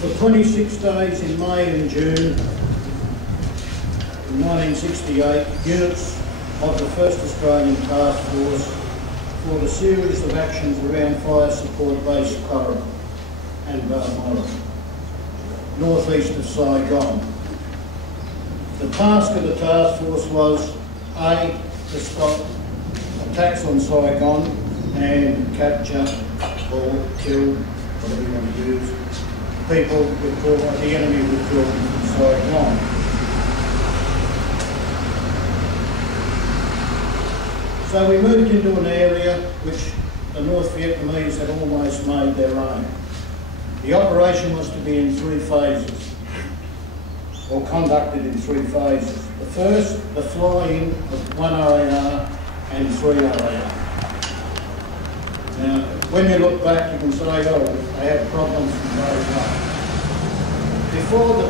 For 26 days in May and June in 1968, units of the 1st Australian Task Force fought a series of actions around fire support base Curragh and Balmoral, northeast of Saigon. The task of the task force was A, to stop attacks on Saigon and capture or kill, whatever you want to use, people withdrawn, the enemy withdrawn from Saigon. So we moved into an area which the North Vietnamese had almost made their own. The operation was to be in 3 phases, or conducted in 3 phases. The first, the fly-in of 1 RAR and 3 RAR. Now, when you look back, you can say, oh, they had problems from day one. Before the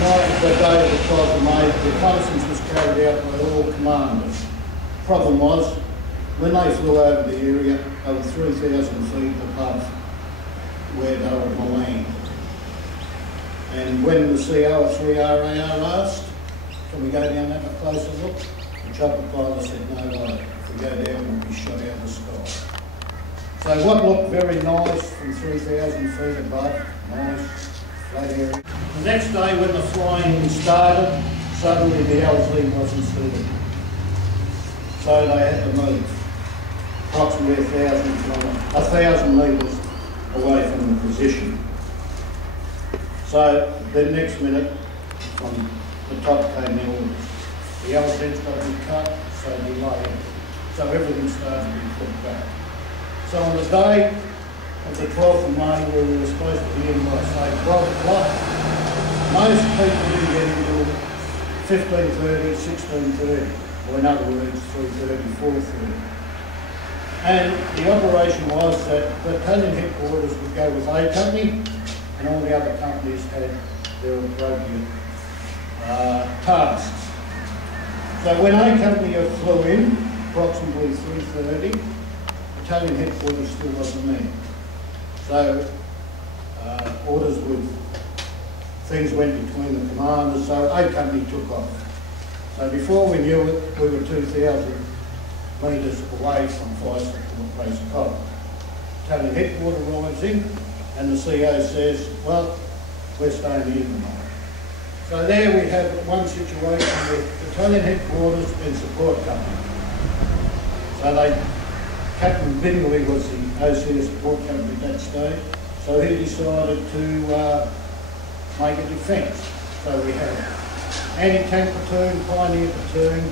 night of the day of the 12th of May, the reconnaissance was carried out by all commanders. Problem was, when they flew over the area, they were 3,000 feet above where they were to land. And when the CO of 3 RAR asked, can we go down and have a closer look? The chopper pilot said, no way. If we go down, we'll be shot out of the sky. So what looked very nice from 3,000 feet above, nice, flat area. The next day when the flying started, suddenly the LZ wasn't suited. So they had to move approximately 1,000 metres away from the position. So the next minute, from the top came the orders. The LZ's got to be cut, so we laid. So everything started to be put back. So on the day of the 12th of May, where we were supposed to be in by, say, 12 o'clock, most people didn't get into 15:30, 16:30, or in other words, 3:30, 4:30. And the operation was that battalion headquarters would go with A Company, and all the other companies had their appropriate tasks. So when A Company flew in, approximately 3:30, battalion headquarters still wasn't there. So orders with things went between the commanders, so A Company took off. So before we knew it, we were 2,000 metres away from fire support base Curragh. Battalion headquarters arrives in, and the CO says, well, we're staying here tonight. So there we have one situation with battalion headquarters and support company. So Captain Bingley was the OCS support company at that stage, so he decided to make a defence. So we had anti-tank platoon, pioneer platoon,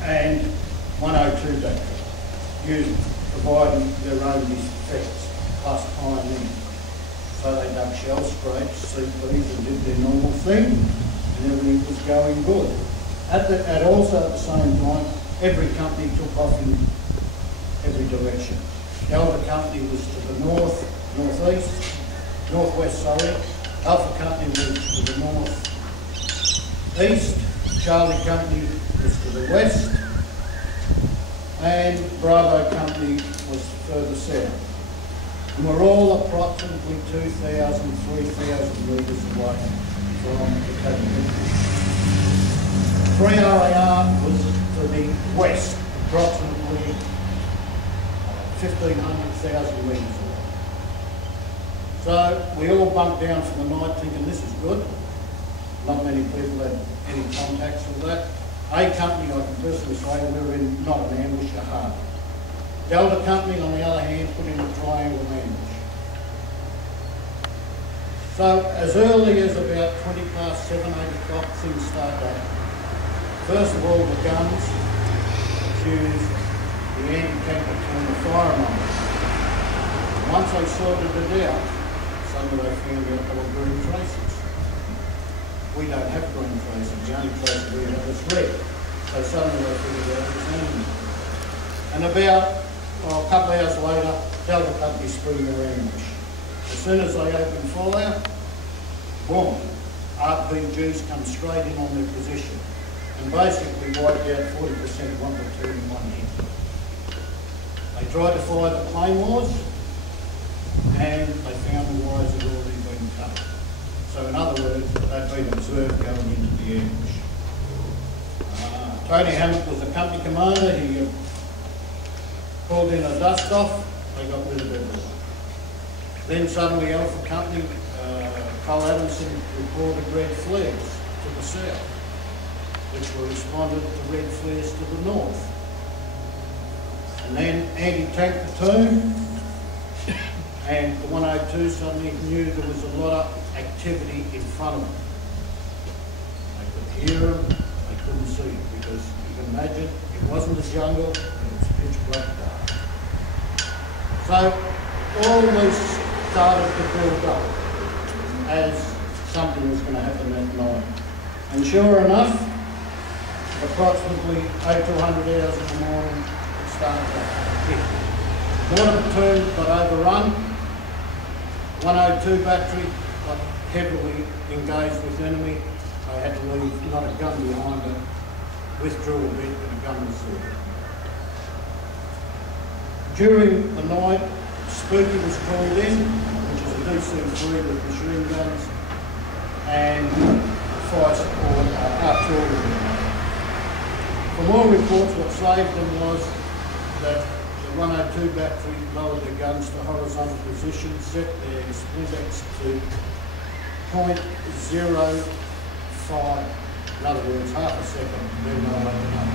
and 102 battalion, providing their own defence, plus pioneer. So they dug shell scrapes, CPs, and did their normal thing, and everything was going good. Also at the same time, every company took off in every direction. Delta Company was to the north, northeast, northwest, sorry. Alpha Company was to the northeast. Charlie Company was to the west. And Bravo Company was further south. And we're all approximately 2,000, 3,000 metres away from the capital. 3 RAR was to the west, approximately 1,500 metres away. So we all bunked down for the night thinking this is good. Not many people had any contacts with that. A Company, I can personally say, we were in not an ambush, a hard. Delta Company, on the other hand, put in a triangle ambush. So as early as about 20 past 7, 8 o'clock, things started up. First of all, the guns accused the anti-tank platoon of firing on them. Once they sorted it out, suddenly they found out they were green traces. We don't have green traces, the only trace we have is red. So suddenly they figured out it was enemy. And about a couple of hours later, Delta Company sprung their ambush. As soon as they opened fire, boom, RPGs come straight in on their position and basically wiped out 40% of one platoon in one hit. They tried to fire the claymores, and they found the wires had already been cut. So in other words, they'd been observed going into the ambush. Tony Hammett was the company commander. He called in a dust-off. They got rid of everyone. Then suddenly Alpha Company, Cole Adamson reported red flares to the south, which were responded to red flares to the north. And then anti-tank platoon and the 102 suddenly knew there was a lot of activity in front of them. They could hear them, they couldn't see them, because you can imagine it wasn't a jungle, it was pitch black dark. So all this started to build up as something was going to happen that night. And sure enough, approximately 8 to 100 hours in the morning, it started to hit. Mortar platoon got overrun. 102 battery got heavily engaged with enemy. They had to leave not a gun behind it, withdrew a bit and a gun was there. During the night, Spooky was called in, which is a DC-3 with machine guns, and fire support artillery. From all reports, what saved them was that the 102 battery lowered their guns to horizontal position, set their splintex to .05. In other words, half a second, then they'll open up.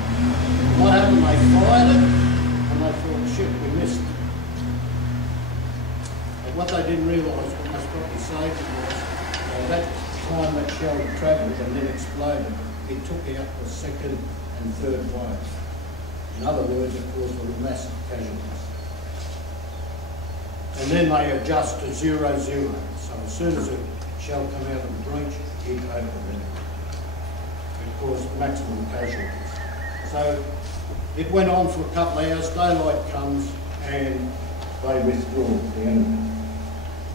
What happened? They fired it, and they thought, shit, we missed it. But what they didn't realise, what most probably saved them was, that time that shell travelled and then exploded, it took out the second and third wave. In other words, it caused a massive casualties. And then they adjust to 0, 0. So as soon as the shell came out of the breech, it opened. It caused maximum casualties. So it went on for a couple of hours, daylight comes, and they withdraw the enemy.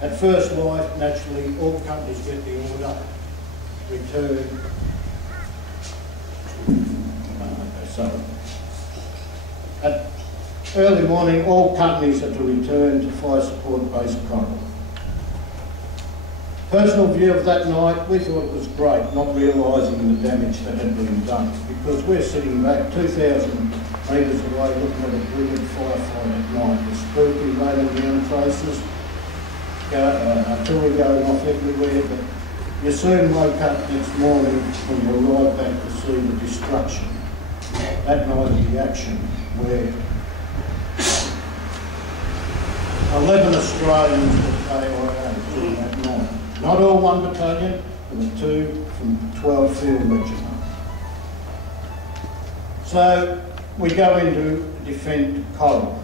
At first light, naturally, all companies get the order, return. So, at early morning, all companies are to return to fire support base Coral. Personal view of that night, we thought it was great, not realising the damage that had been done, because we're sitting back 2,000 metres away looking at a brilliant firefight at night, with Spooky raining down traces, artillery going off everywhere, but you soon woke up next morning when you arrived back to see the destruction. That night of the action, where 11 Australians were KIA during that night. Not all one battalion, there were 2 from 12 field regiment. So we go in to defend Coral.